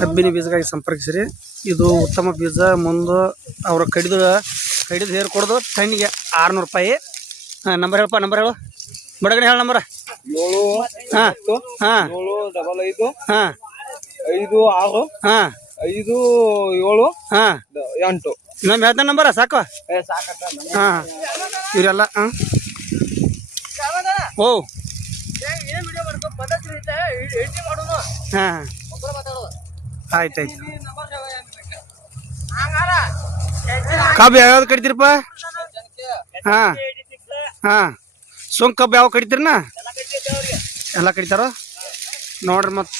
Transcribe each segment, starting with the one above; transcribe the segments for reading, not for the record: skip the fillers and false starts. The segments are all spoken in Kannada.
ಕಬ್ಬಿನ ಬೀಜಕ್ಕಾಗಿ ಸಂಪರ್ಕಿಸಿರಿ. ಇದು ಉತ್ತಮ ಬೀಜ. ಮುಂದೆ ಅವ್ರ ಕಡಿದು ಹೇರ್ ಕೊಡೋದು ಟನ್ನಿಗೆ 600 ರೂಪಾಯಿ. ನಂಬರ್ ಹೇಳಪ್ಪ, ನಂಬರ್ ಹೇಳು ಬಡಗಡೆ ಹೇಳ ನಂಬರ್. 7 ಹಾಂ ಹಾಂ 7 5 ಹಾಂ 5 6 ಹಾಂ 5 7 ಹಾಂ 8. ಇನ್ನೊಮ್ಮೆ ಹೇಳ್ತಾನೆ ನಂಬರ ಸಾಕು. ಹಾಂ ಇವರೆಲ್ಲ ಹಾಂ ಓ ಹಾಂ ಆಯ್ತು ಆಯ್ತು. ಕಬ್ಬು ಯಾವ್ಯಾವ್ದು ಕಡಿತೀರಪ್ಪ? ಹಾಂ ಹಾಂ ಸೋಂಕು ಕಬ್ಬು ಯಾವ ಕಡಿತೀರನ? ಎಲ್ಲ ಕಡಿತಾರ ನೋಡ್ರಿ. ಮತ್ತು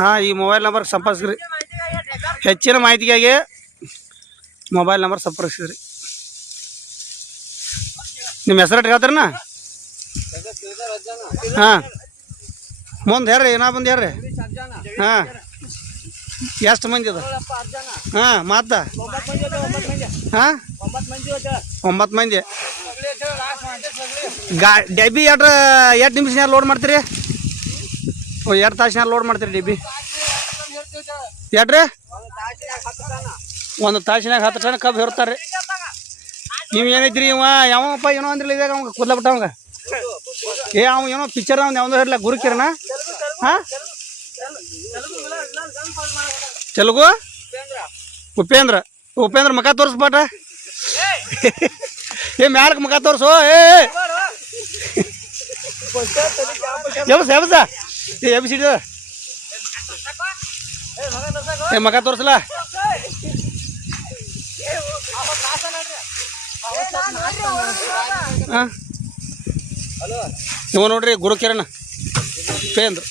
ಹಾಂ ಈ ಮೊಬೈಲ್ ನಂಬರ್ಗೆ ಸಂಪರ್ಕಿಸ್ರಿ. ಹೆಚ್ಚಿನ ಮಾಹಿತಿಗಾಗಿ ಮೊಬೈಲ್ ನಂಬರ್ ಸಂಪರ್ಕಿಸಿದ್ರಿ. ನಿಮ್ಮ ಹೆಸರು ಹೇಳ್ತಾರನ? ಹಾಂ ಮುಂದೆ ಹೇಳ್ರಿ, ಏನೋ ಬಂದು ಹೇಳ್ರಿ. ಹಾಂ ಎಷ್ಟು ಮಂದಿ ಅದು? ಹಾಂ ಮತ್ತೆ ಹಾಂ 9 ಮಂದಿ. ಡೆಬ್ಬಿ ಎಷ್ಟು ನಿಮಿಷನ್ಯಾಗ ಲೋಡ್ ಮಾಡ್ತೀರಿ? 2 ತಾಸಿನಾಗ ಲೋಡ್ ಮಾಡ್ತೀರಿ ಡೆಬ್ಬಿ? ಎಟ್ರಿ? 1 ತಾಸಿನಾಗ 10 ಟನ್ ಕಬ್ಬು ಹೇರ್ತಾರೆ ರೀ. ನೀವು ಏನೈತ್ರಿ ಇವ ಯಾವಪ್ಪ ಏನೋ ಅಂದ್ರಲ್ಲ ಇವಾಗ ಅವಂಗ ಕೂದ್ಲ ಬಿಟ್ಟವಂಗ ಅವ ಏನೋ ಪಿಕ್ಚರ್ ಅವ್ನು ಯಾವ್ದೋ ಹೇಳಲ್ಲ ಗುರುಕಿರಣ. ಹಾಂ ತೆಲುಗು ಉಪೇಂದ್ರ ಮಗ ತೋರಿಸ್ಪಾಟ. ಮ್ಯಾಲಕ್ಕೆ ಮಗ ತೋರಿಸು. ಎಬ್ಸಿಡ ಮಗ ತೋರಿಸಲ್ಲ. ಹಾಂ ಇವ ನೋಡ್ರಿ ಗುರುಕಿರಣ ಉಪೇಂದ್ರ.